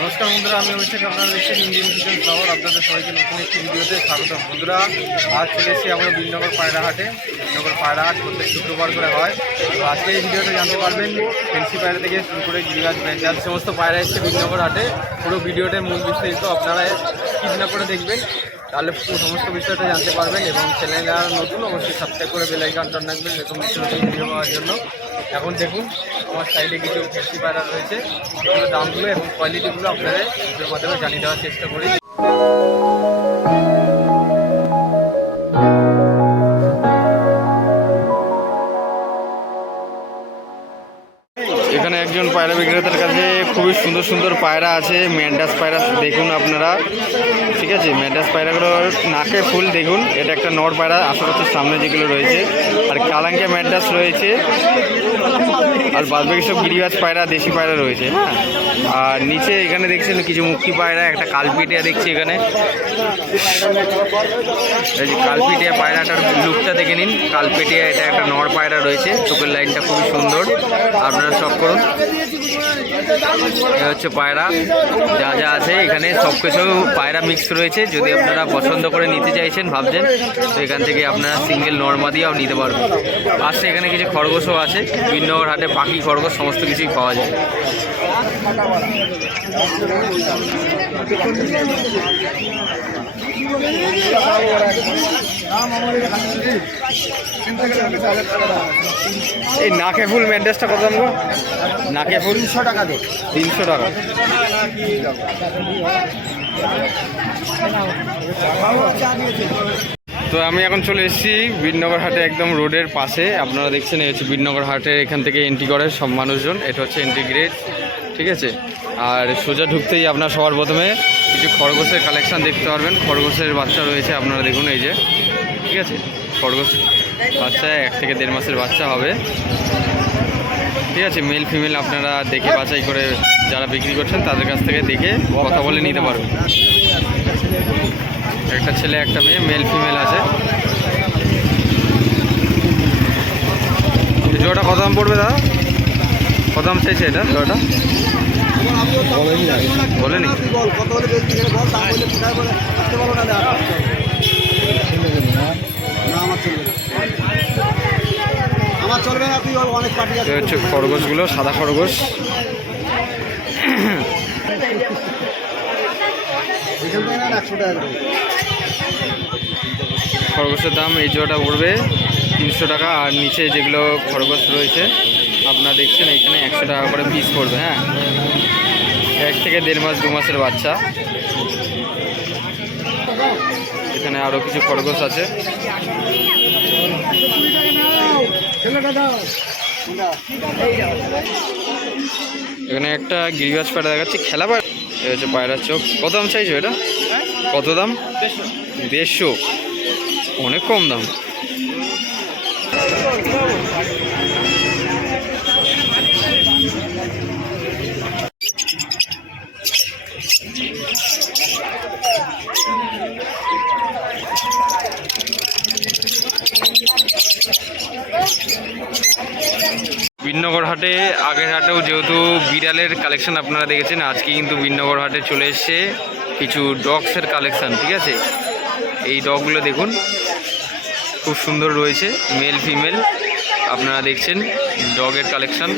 নমস্কার বন্ধুরা, আমি অভিষেক আপনারা দেখছেন ইন্ডিয়ান কিচেন ফ্লাওয়ার। আপনাদের সবাইকে নতুন একটি ভিডিওতে স্বাগত বন্ধুরা, আজ চলে এসেছি আমরা বিনগর পায়রা হাটে বিনগর পায়রা হাট প্রত্যেক শুক্রবার করে হয়। তো আজকে এই ভিডিওতে জানতে পারবেন, ফেন্সি পায়রা থেকে শুরু করে গিরিবাজ ব্যান্ডাল সমস্ত পায়রা এসছে বিনগর হাটে, পুরো ভিডিওটার মূল বিস্তারিত আপনারা স্কিপ না করে দেখবেন, তাহলে সমস্ত বিষয়টা জানতে পারবেন এবং চ্যানেল নতুন, অবশ্যই সাবস্ক্রাইব করে বেলাইকান টান রাখবেন এরকম নতুন ভিডিও পাওয়ার জন্য। এখন দেখুন, আমার সাইডে কিছু ফেন্সি পায়রা রয়েছে। এগুলো দামগুলো এবং কোয়ালিটিগুলো আপনাদের ভিডিওর মাধ্যমে জানিয়ে দেওয়ার চেষ্টা করি। এখানে একজন পায়রা বিক্রেতার কাছে খুবই সুন্দর সুন্দর পায়রা আছে, ম্যান্ডাস পায়রা দেখুন আপনারা। ঠিক আছে, ম্যান্ডাস পায়রাগুলো নাকে ফুল দেখুন। এটা একটা নর পায়রা আশা সামনে যেগুলো রয়েছে। আর কালাঙ্কে ম্যান্ডাস রয়েছে। আর বাদ বাকি সব গিরিবাজ পায়রা, দেশি পায়রা রয়েছে। হ্যাঁ আর নিচে এখানে দেখছেন কিছু মুক্তি পায়রা, একটা কালপিটিয়া দেখছি এখানে। এই যে কালপিটিয়া পায়রাটার লুকটা দেখে নিন। কালপিটিয়া, এটা একটা নড় পায়রা রয়েছে। চোখের লাইনটা খুবই সুন্দর। আপনারা সব করুন। এ হচ্ছে পায়রা। যা যা আছে এখানে সব কিছু পায়রা মিক্স রয়েছে। যদি আপনারা পছন্দ করে নিতে চাইছেন, ভাবছেন, তো এখান থেকে আপনারা সিঙ্গেল নর্মা দিয়েও নিতে পারবেন। পাশে এখানে কিছু খরগোশও আছে। বিন্নগর হাটে পাখি, খরগোশ, সমস্ত কিছুই পাওয়া যায়। এই নাকে ফুল ম্যান্ডেসটা কত দাম গো? নাকে ফুল? তিনশো টাকা দে। তিনশো টাকা। তো আমি এখন চলে এসেছি বীরনগর হাটে একদম রোডের পাশে। আপনারা দেখছেন এই হচ্ছে বীরনগর হাটের এখান থেকে এন্ট্রি করে সব মানুষজন। এটা হচ্ছে এন্ট্রি গ্রেড ঠিক আছে? আর সোজা ঢুকতেই আপনার সবার প্রথমে কিছু খরগোশের কালেকশান দেখতে পারবেন। খরগোশের বাচ্চা রয়েছে, আপনারা দেখুন এই যে। ঠিক আছে? খরগোশ বাচ্চা, এক থেকে দেড় মাসের বাচ্চা হবে। ঠিক আছে? মেল ফিমেল আপনারা দেখে বাছাই করে যারা বিক্রি করছেন, তাদের কাছ থেকে দেখে কথা বলে নিতে পারবেন। একটা ছেলে, একটা মেয়ে মেল ফিমেল আছে। জোড়াটা কত দাম পড়বে দাদা? দাম চাইছে এটা জোড়াটা বলেনি। হচ্ছে খরগোশগুলো, সাদা খরগোশ। খরগোশের দাম এই জোড়াটা পড়বে তিনশো টাকা, আর নিচে যেগুলো খরগোশ রয়েছে আপনারা দেখছেন, এখানে একশো টাকা করে পিস পড়বে হ্যাঁ? এক থেকে দেড় মাস, দু মাসের বাচ্চা। এখানে আরও কিছু খরগোশ আছে। এখানে একটা গিরিবাজ পায়রা দেখাচ্ছি, খেলা পায়রা এটা হচ্ছে পায়রার চোখ। কত দাম চাইছো এটা? কত দাম? দেড়শো। অনেক কম দাম বিনগর হাটে, আগের হাটেও যেহেতু বিড়ালের কালেকশন আপনারা দেখেছেন, আজকে কিন্তু বিনগর হাটে চলে এসছে কিছু ডগসের কালেকশন ঠিক আছে? এই ডগগুলো দেখুন, খুব সুন্দর রয়েছে মেল ফিমেল আপনারা দেখছেন ডগের কালেকশন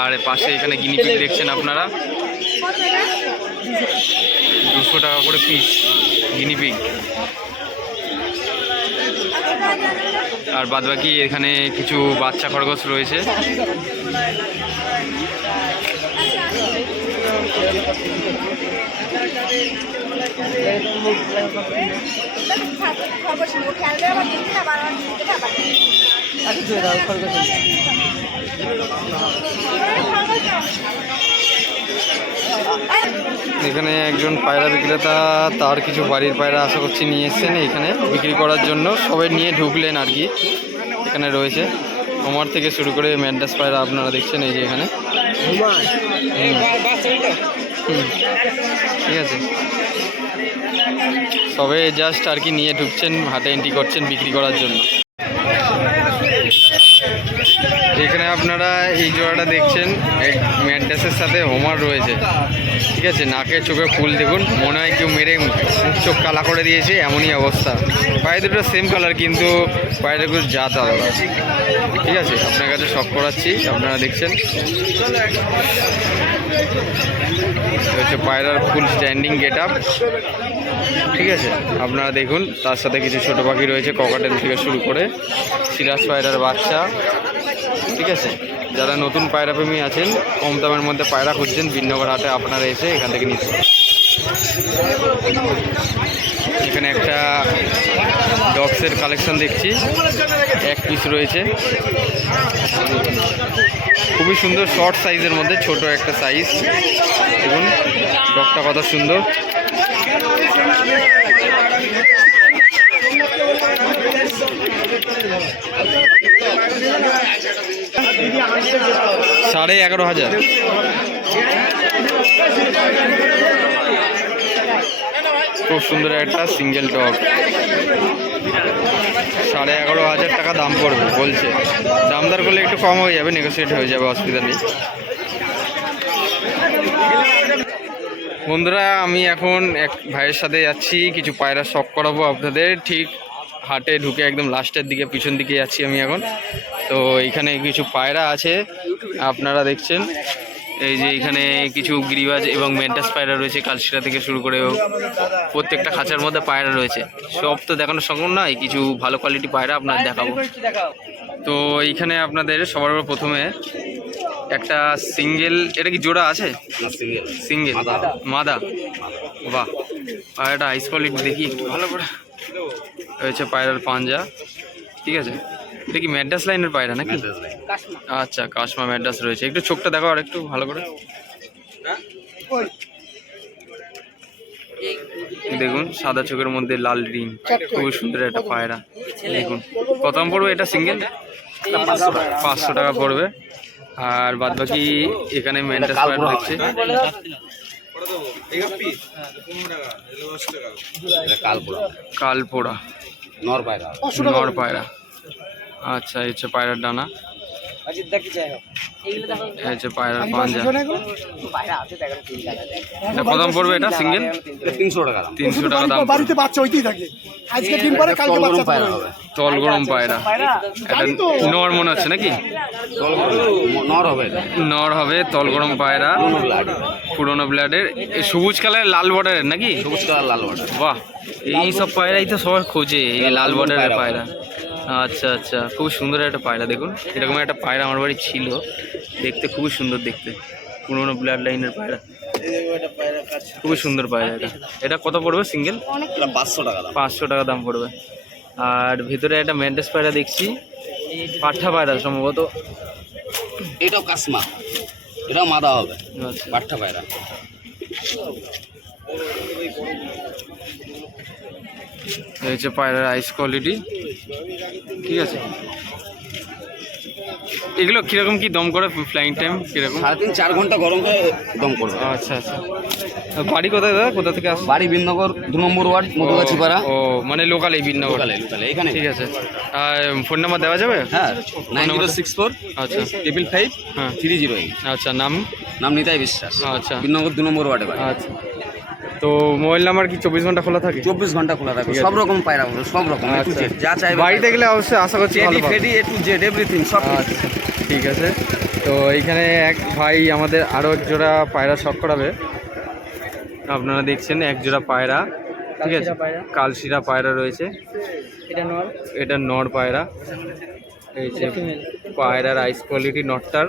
আর পাশে এখানে গিনিপিগ দেখছেন আপনারা। দুশো টাকা করে পিস গিনিপিগ আর বাদ বাকি এখানে কিছু বাচ্চা খরগোশ রয়েছে। এখানে একজন পায়রা বিক্রেতা, তার কিছু বাড়ির পায়রা আশা করছি নিয়ে এসছেন এখানে বিক্রি করার জন্য। সবাই নিয়ে ঢুকলেন আর কি, এখানে রয়েছে। আমার থেকে শুরু করে ম্যান্ডাস পায়রা আপনারা দেখছেন এই যে এখানে। ঠিক আছে। সবে জাস্ট আর কি নিয়ে ঢুকছেন হাটে এন্ট্রি করছেন বিক্রি করার জন্য। এখানে আপনারা এই জোড়াটা দেখছেন। এক ম্যান্টাসের সাথে হোমার রয়েছে। ঠিক আছে, নাকে চোখে ফুল দেখুন। মনে হয় কেউ মেরে চোখ কালা করে দিয়েছে, এমনই অবস্থা। পায়ে দুটো সেম কালার কিন্তু পায়ের একটু জাত আলাদা। ঠিক আছে, আপনার কাছে শখ করাচ্ছি, আপনারা দেখছেন। হচ্ছে পায়রার ফুল স্ট্যান্ডিং গেট আপ ঠিক আছে, আপনারা দেখুন, তার সাথে কিছু ছোট পাখি রয়েছে ককাটেল থেকে শুরু করে। সিরাজ পায়রার বাচ্চা। ঠিক আছে? যারা নতুন পায়রা প্রেমী আছেন, কম দামের মধ্যে পায়রা খুঁজছেন, বিনগর হাটে আপনারা এসে এখান থেকে নিতে এখানে একটা ডগসের কালেকশন দেখছি। এক পিস রয়েছে। খুবই সুন্দর শর্ট সাইজের মধ্যে, ছোট একটা সাইজ। দেখুন, ডগটা কত সুন্দর। সাড়ে এগারো হাজার। খুব সুন্দর একটা সিঙ্গেল ডগ সাড়ে এগারো হাজার টাকা দাম পড়বে, বলছে। দামদার করলে একটু কম হয়ে যাবে নেগোসিয়েট হয়ে যাবে, অসুবিধা নেই। বন্ধুরা, আমি এখন এক ভাইয়ের সাথে যাচ্ছি, কিছু পায়রা শখ করাবো আপনাদের। ঠিক হাটে ঢুকে একদম লাস্টের দিকে পিছন দিকে যাচ্ছি আমি এখন। তো এখানে কিছু পায়রা আছে আপনারা দেখছেন। এই যে এখানে কিছু গিরিবাজ এবং মেন্টাস পায়রা রয়েছে কালশিরা থেকে শুরু করে প্রত্যেকটা খাঁচার মধ্যে পায়রা রয়েছে। সব তো দেখানো সম্ভব নয় কিছু ভালো কোয়ালিটি পায়রা আপনার দেখাবো। তো এইখানে আপনাদের সবার প্রথমে একটা সিঙ্গেল এটা কি জোড়া আছে? সিঙ্গেল। মাদা। বাহ। পায়রাটা আইস কোয়ালিটি দেখি। একটু ভালো করে রয়েছে পায়রার পাঞ্জা ঠিক আছে? এটা কি ম্যাড্রাস লাইনের পায়রা নাকি? আচ্ছা কাশমা ম্যাড্রাস রয়েছে। একটু চোখটা দেখো আর একটু ভালো করে। দেখুন সাদা চোখের মধ্যে লাল রিং খুবই সুন্দর একটা পায়রা। দেখুন কত দাম পড়বে এটা সিঙ্গেল পাঁচশো টাকা পড়বে। আর বাদ বাকি এখানে ম্যান্টাস পায়রা দেখছে কালপোড়া। নর পায়রা। নর পায়রা। আচ্ছা এই হচ্ছে পায়রার ডানা এই হচ্ছে পায়রার পাঞ্জা। এটা কত দাম পড়বে এটা সিঙ্গেল? তিনশো টাকা তিনশো টাকা দাম বাড়িতে বাচ্চা হইতেই থাকে। আজকে ডিম পারে কালকে তল গরম বাচ্চা পায়রা হবে। তল গরম পায়রা। এটা নর মনে হচ্ছে নাকি? তল নর হবে নর হবে তল গরম পায়রা। পুরোনো ব্লাড পুরোনো ব্লাডের এই সবুজ কালারের লাল বর্ডারের নাকি? সবুজ কালার লাল বর্ডার বাহ এই সব পায়রাই তো সবাই খোঁজে এই লাল বর্ডারের পায়রা। আচ্ছা আচ্ছা। খুব সুন্দর একটা পায়রা দেখুন। এরকম একটা পায়রা আমার বাড়ি ছিল। দেখতে খুবই সুন্দর দেখতে। পুরোনো ব্লাড লাইনের পায়রা। খুবই সুন্দর পায়রা এটা। এটা কত পড়বে সিঙ্গেল পাঁচশো টাকা পাঁচশো টাকা দাম পড়বে। আর ভিতরে একটা ম্যান্ডেস পায়রা দেখছি। পাঠা পায়রা সম্ভবত। এটাও কাসমা এটাও মাদা হবে। পাঠা পায়রা। এই হচ্ছে পায়রার আইস কোয়ালিটি ঠিক আছে। এগুলো কীরকম কি দম করে ফ্লাইং টাইম কীরকম? সাড়ে তিন চার ঘণ্টা গরম করে দম করবে। আচ্ছা আচ্ছা। বাড়ি কোথায় দাদা? কোথা থেকে আসছে বাড়ি বিনগর দু নম্বর ওয়ার্ড মধুগাছি পাড়া ও মানে লোকাল এই বিন্নগর। লোকালে লোকালে এখানে ঠিক আছে। আর ফোন নাম্বার দেওয়া যাবে? হ্যাঁ নাইন জিরো সিক্স ফোর আচ্ছা। ট্রিপল ফাইভ হ্যাঁ। থ্রি জিরো এইট আচ্ছা নাম? নাম নিতাই বিশ্বাস। আচ্ছা। বিনগর দু নম্বর ওয়ার্ডে বাড়ি। আচ্ছা। তো মোবাইল নাম্বার কি চব্বিশ ঘণ্টা খোলা থাকে? চব্বিশ ঘণ্টা খোলা আছে। সব রকম পায়রা সব রকম আচ্ছা। যা চাইবে বাড়িতে গেলে অবশ্যই আশা করছি পাবো। ফেডি এ টু জেড এভরিথিং সব আচ্ছা ঠিক আছে। তো এইখানে এক ভাই আমাদের আরও এক জোড়া পায়রা শখ করাবে। আপনারা দেখছেন এক জোড়া পায়রা ঠিক আছে? কালশিরা পায়রা। রয়েছে। এটা নর। পায়রা। এই যে পায়রার আইস কোয়ালিটি নটটার।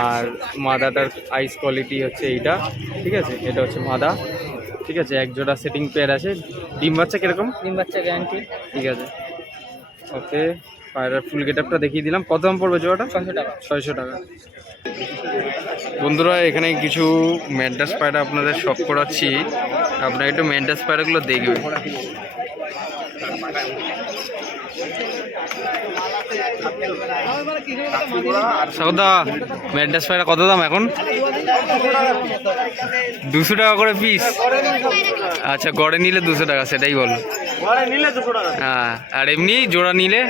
আর মাদাটার আইস কোয়ালিটি হচ্ছে এইটা ঠিক আছে? এটা হচ্ছে মাদা ঠিক আছে? এক জোড়া সেটিং পেয়ার আছে। ডিম বাচ্চা কীরকম? ডিম বাচ্চা গ্যারান্টি ঠিক আছে। ওকে পায়রার ফুল গেটআপটা দেখিয়ে দিলাম। কত দাম পড়বে জোড়াটা? ছশো টাকা। ছয়শো টাকা। বন্ধুরা এখানে কিছু ম্যান্টাস পায়রা আপনাদের শখ করাচ্ছি। আপনারা একটু ম্যান্টাস পায়রাগুলো দেখবেন। সাগরদা ম্যাড্রাস পায়রা কত দাম এখন? দুশো টাকা করে পিস আচ্ছা গড়ে নিলে দুশো টাকা সেটাই বলো। হ্যাঁ আর এমনি জোড়া নিলে?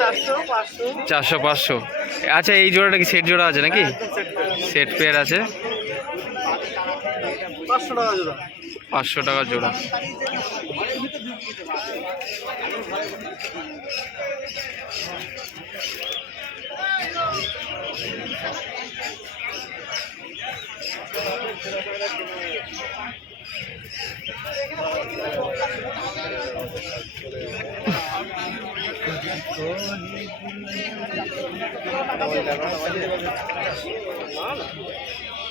চারশো পাঁচশো। চারশো পাঁচশো। আচ্ছা এই জোড়াটা কি সেট জোড়া আছে নাকি? সেট পেয়ার আছে। পাঁচশো টাকা জোড়া। পাঁচশো টাকা জোড়া।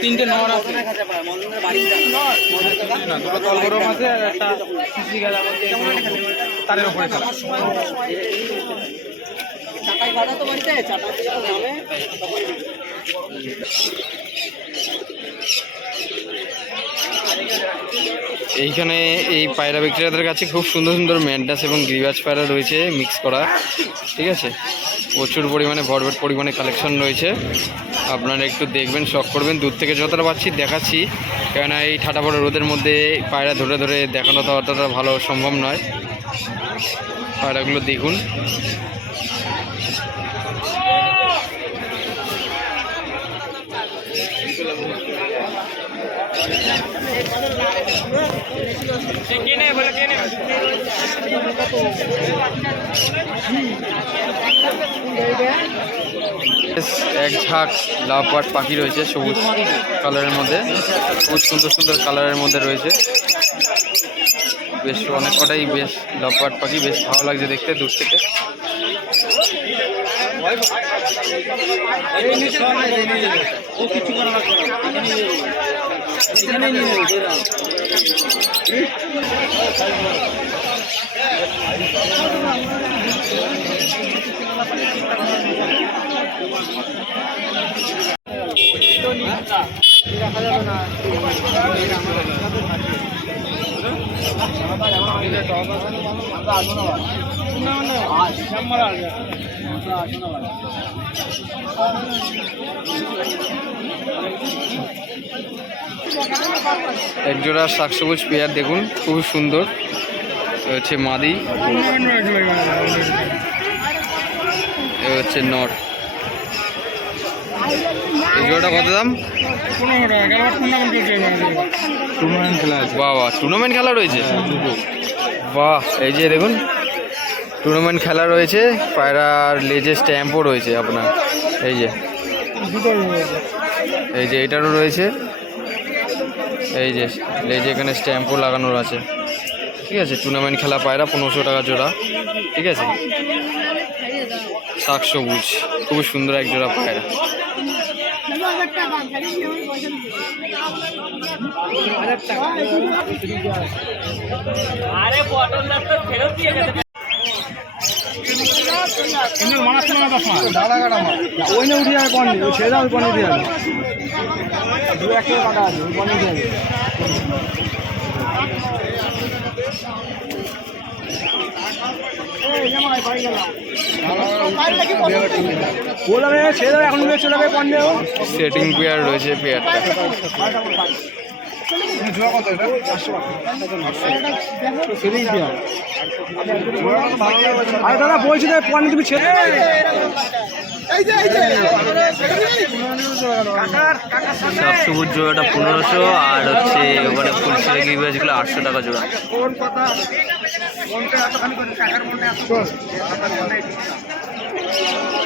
তিনটে নর আছে। না দুটো কলগরম আছে আর একটা সিসি গাছ আছে তারের উপরে খেলা এইখানে এই পায়রা বিক্রেতাদের কাছে খুব সুন্দর সুন্দর ম্যান্ডাস এবং গ্রিবাজ পায়রা রয়েছে মিক্স করা। ঠিক আছে? প্রচুর পরিমাণে ভরভেট পরিমাণে কালেকশন রয়েছে। আপনারা একটু দেখবেন শখ করবেন। দূর থেকে যতটা পাচ্ছি, দেখাচ্ছি। কেননা এই ঠাটা বড় রোদের মধ্যে পায়রা ধরে ধরে দেখানো তো অতটা ভালো সম্ভব নয়। পায়রাগুলো দেখুন। এক ঝাঁক লাভ বার্ড পাখি রয়েছে, সবুজ কালারের মধ্যে খুব সুন্দর সুন্দর কালারের মধ্যে রয়েছে। বেশ, অনেক কটাই বেশ লাভ বার্ড পাখি, বেশ ভালো লাগছে দেখতে দূর থেকে। এক জোড়া শাকসবুজ পেয়ার দেখুন খুব সুন্দর। হচ্ছে মাদি। হচ্ছে নট এই জোড়াটা কত দাম? বাহ টুর্নামেন্ট খেলা রয়েছে? বাহ এই যে দেখুন টুর্নামেন্ট খেলা রয়েছে পায়রার লেজে স্ট্যাম্পও রয়েছে আপনার। এই যে। এই যে এটারও রয়েছে। এই যে লেজে এখানে স্ট্যাম্পও লাগানোর আছে। ঠিক আছে টুর্নামেন্ট খেলা পায়রা, পনেরোশো টাকা জোড়া। ঠিক আছে? শাক সবুজ খুব সুন্দর এক জোড়া পায়রা। ওই না উঠে যাবে ওই ছেড়ে যাবে দু এক টাকা কাটা আছে সেটিং পেয়ার রয়েছে পেয়ারটা আরে দাদা বলছি তো পন্ডি তুমি ছেড়ে সব সবুজ জোড়াটা পনেরোশো আর হচ্ছে ওখানে ফুল সিলেগি আটশো টাকা জোড়া। কোন কথা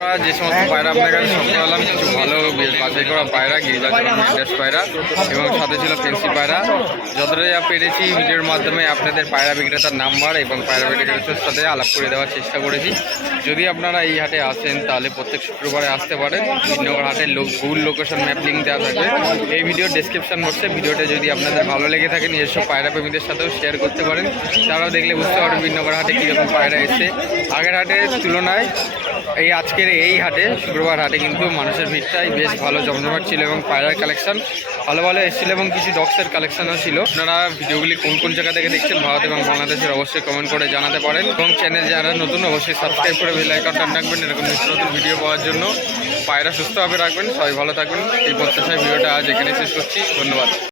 যে সমস্ত পায়রা আপনার কাছে সব পেলাম কিছু ভালো বাছাই করা পায়রা মেন্ডাস পায়রা এবং সাথে ছিল ফেন্সি পায়রা। যতটা যা পেরেছি ভিডিওর মাধ্যমে আপনাদের পায়রা বিক্রেতার নাম্বার এবং পায়রা বিক্রেতার সাথে আলাপ করে দেওয়ার চেষ্টা করেছি। যদি আপনারা এই হাটে আসেন তাহলে প্রত্যেক শুক্রবারে আসতে পারেন। শ্রীনগর হাটের লোক গুগল লোকেশন ম্যাপ লিঙ্ক দেওয়া থাকবে। এই ভিডিওর ডেসক্রিপশন বক্সে ভিডিওটা যদি আপনাদের ভালো লেগে থাকে নিজস্ব পায়রা প্রেমীদের সাথেও শেয়ার করতে পারেন। তারাও দেখলে বুঝতে পারবেন বিনগর হাটে কীরকম পায়রা এসছে। আগের হাটের তুলনায় এই আজকের এই হাটে, শুক্রবার হাটে কিন্তু মানুষের ভিড়টাই বেশ ভালো, জমজমাট ছিল এবং পায়রার কালেকশন ভালো ভালো এসেছিল এবং কিছু ডক্সের কালেকশনও ছিল। আপনারা ভিডিওগুলি কোন কোন জায়গা থেকে দেখছেন, ভারত এবং বাংলাদেশের অবশ্যই কমেন্ট করে জানাতে পারেন এবং চ্যানেল যারা নতুন, অবশ্যই সাবস্ক্রাইব করে বেল আইকনটা রাখবেন, এরকম নতুন ভিডিও পাওয়ার জন্য। পায়রা সুস্থভাবে রাখবেন, সবাই ভালো থাকবেন। এই প্রত্যাশায় ভিডিওটা আজ এখানে শেষ করছি। ধন্যবাদ।